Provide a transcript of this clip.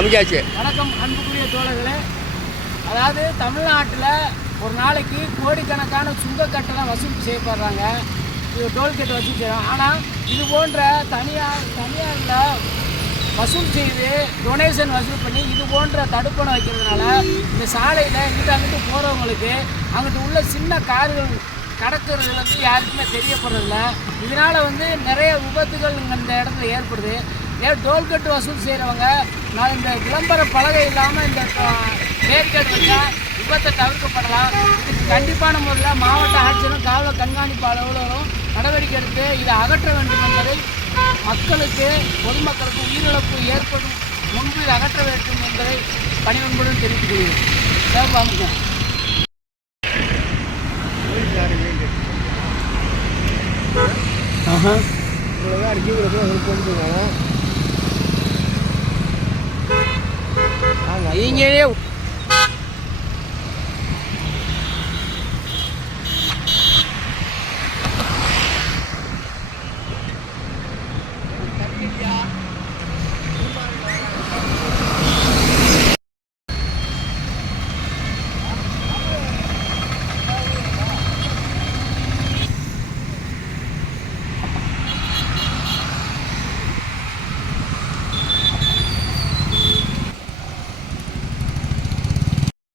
அமைச்சாச்சு வணக்கம் அன்புக்குரிய தோழர்களே. அதாவது தமிழ்நாட்டில் ஒரு நாளைக்கு கோடிக்கணக்கான சுங்க கட்டணம் வசூல் செய்யப்படுறாங்க. இது டோல்கேட் வசூல் செய்யறோம் ஆனால் இது போன்ற தனியார் தனியாரில் வசூல் செய்து டொனேஷன் வசூல் பண்ணி இது போன்ற தடுப்பணம் வைக்கிறதுனால இந்த சாலையில் இங்கிட்ட அங்கிட்டு போகிறவங்களுக்கு அங்கிட்டு உள்ள சின்ன கார்கள் கடக்கிறது வந்து யாருக்குமே தெரியப்படுறதில்ல. இதனால் வந்து நிறைய விபத்துகள் இந்த இடத்துல ஏற்படுது. ஏன் டோல்கட்டு வசூல் செய்கிறவங்க நான் இந்த விளம்பர பலகை இல்லாமல் இந்த பேரிகேட் வச்சா விபத்தை தவிர்க்கப்படலாம். இதுக்கு கண்டிப்பான முறையில் மாவட்ட ஆட்சியரும் காவல் கண்காணிப்பு அலுவலரும் நடவடிக்கை எடுத்து இதை அகற்ற வேண்டும் என்பதை மக்களுக்கு பொதுமக்களுக்கு உயிரிழப்பு ஏற்படும் முன்பு இதை அகற்ற வேண்டும் என்பதை பணிவன்புடன் தெரிவித்துக் கொள்கிறேன். ஆஹா. இவ்வளோதான் இருக்கு இவ்வளோ போய் கொண்டு நீங்களே